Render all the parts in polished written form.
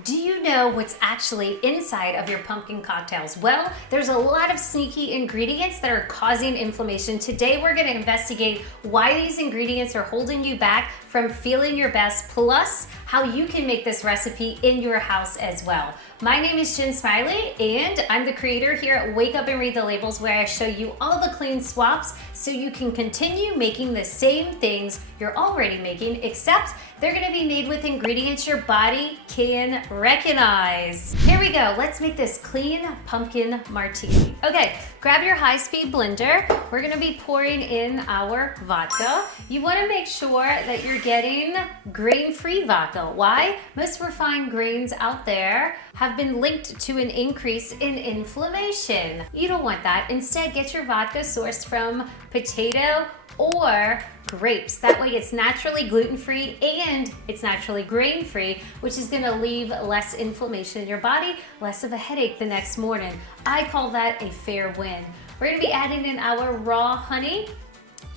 Do you know what's actually inside of your pumpkin cocktails? Well, there's a lot of sneaky ingredients that are causing inflammation. Today, we're gonna investigate why these ingredients are holding you back from feeling your best, plus how you can make this recipe in your house as well. My name is Jen Smiley, and I'm the creator here at Wake Up and Read the Labels, where I show you all the clean swaps so you can continue making the same things you're already making, except they're gonna be made with ingredients your body can recognize. Here we go, let's make this clean pumpkin martini. Okay, grab your high-speed blender. We're gonna be pouring in our vodka. You wanna make sure that you're getting grain-free vodka. Why? Most refined grains out there have been linked to an increase in inflammation. You don't want that. Instead, get your vodka sourced from potato or grapes. That way it's naturally gluten-free and it's naturally grain-free, which is gonna leave less inflammation in your body, less of a headache the next morning. I call that a fair win. We're gonna be adding in our raw honey.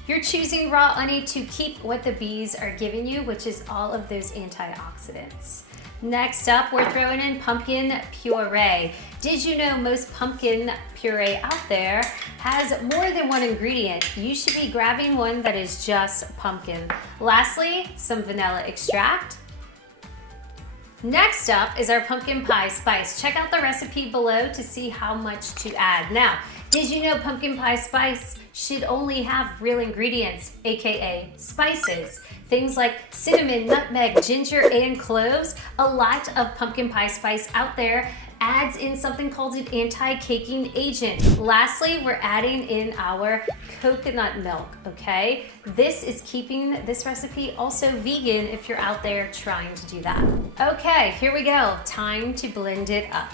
You're choosing raw honey to keep what the bees are giving you, which is all of those antioxidants. Next up, we're throwing in pumpkin puree. Did you know most pumpkin puree out there has more than one ingredient? You should be grabbing one that is just pumpkin. Lastly, some vanilla extract. Next up is our pumpkin pie spice. Check out the recipe below to see how much to add. Now, did you know pumpkin pie spice should only have real ingredients, aka spices? Things like cinnamon, nutmeg, ginger, and cloves. A lot of pumpkin pie spice out there adds in something called an anti-caking agent. Lastly, we're adding in our coconut milk, okay? This is keeping this recipe also vegan if you're out there trying to do that. Okay, here we go. Time to blend it up.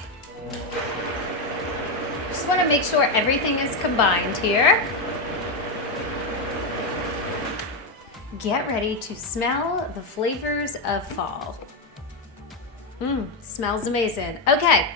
Just wanna make sure everything is combined here. Get ready to smell the flavors of fall. Smells amazing. Okay,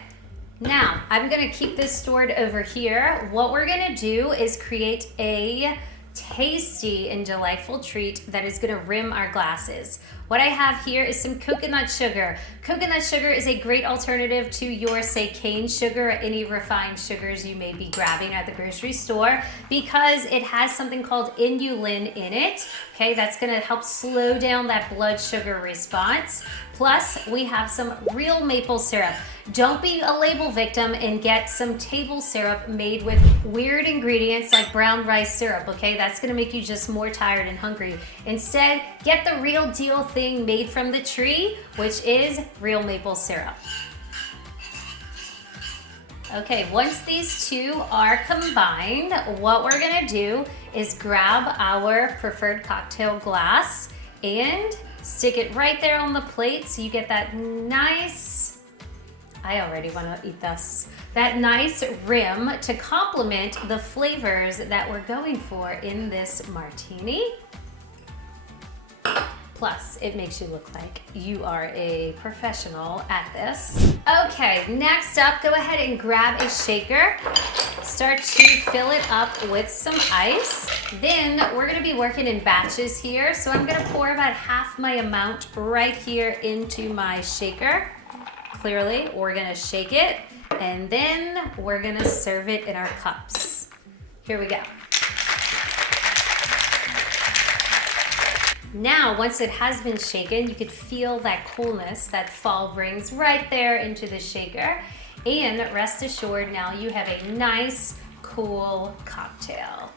now I'm gonna keep this stored over here. What we're gonna do is create a tasty and delightful treat that is gonna rim our glasses. What I have here is some coconut sugar. Coconut sugar is a great alternative to your, say, cane sugar or any refined sugars you may be grabbing at the grocery store because it has something called inulin in it. Okay, that's gonna help slow down that blood sugar response. Plus, we have some real maple syrup. Don't be a label victim and get some table syrup made with weird ingredients like brown rice syrup, okay? That's gonna make you just more tired and hungry. Instead, get the real deal thing made from the tree, which is real maple syrup. Okay, once these two are combined, what we're gonna do is grab our preferred cocktail glass and stick it right there on the plate so you get that nice, I already want to eat this, that nice rim to complement the flavors that we're going for in this martini. Plus, it makes you look like you are a professional at this. Okay, next up, go ahead and grab a shaker. Start to fill it up with some ice. Then we're gonna be working in batches here. So I'm gonna pour about half my amount right here into my shaker. Clearly, we're gonna shake it, and then we're gonna serve it in our cups. Here we go. Now, once it has been shaken, you could feel that coolness that fall brings right there into the shaker. And rest assured, now you have a nice, cool cocktail.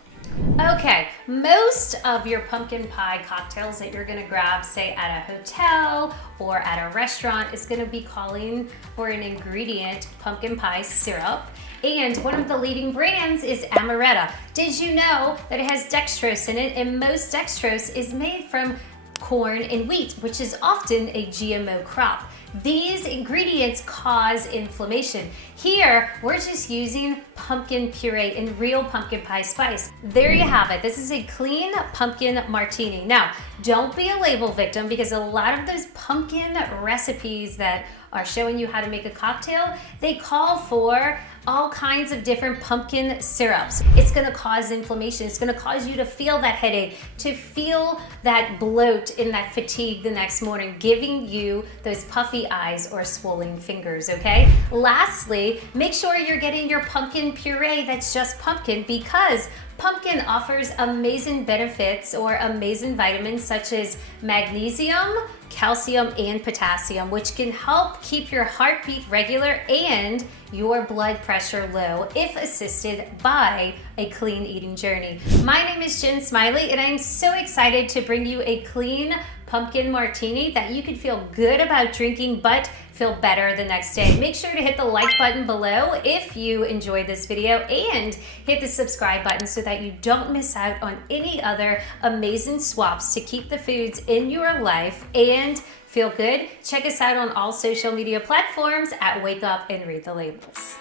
Okay, most of your pumpkin pie cocktails that you're gonna grab, say at a hotel or at a restaurant, is gonna be calling for an ingredient, pumpkin pie syrup. And one of the leading brands is Amaretto. Did you know that it has dextrose in it? And most dextrose is made from corn and wheat, which is often a GMO crop. These ingredients cause inflammation. Here, we're just using pumpkin puree and real pumpkin pie spice. There you have it. This is a clean pumpkin martini. Now, don't be a label victim because a lot of those pumpkin recipes that are showing you how to make a cocktail, they call for all kinds of different pumpkin syrups. It's gonna cause inflammation. It's gonna cause you to feel that headache, to feel that bloat and that fatigue the next morning, giving you those puffy eyes or swollen fingers, okay? Lastly, make sure you're getting your pumpkin puree that's just pumpkin, because pumpkin offers amazing benefits or amazing vitamins such as magnesium, calcium, and potassium, which can help keep your heartbeat regular and your blood pressure low if assisted by a clean eating journey. My name is Jen Smiley, and I'm so excited to bring you a clean pumpkin martini that you can feel good about drinking but feel better the next day. Make sure to hit the like button below if you enjoyed this video, and hit the subscribe button so that you don't miss out on any other amazing swaps to keep the foods in your life and feel good. Check us out on all social media platforms at Wake Up and Read the Labels.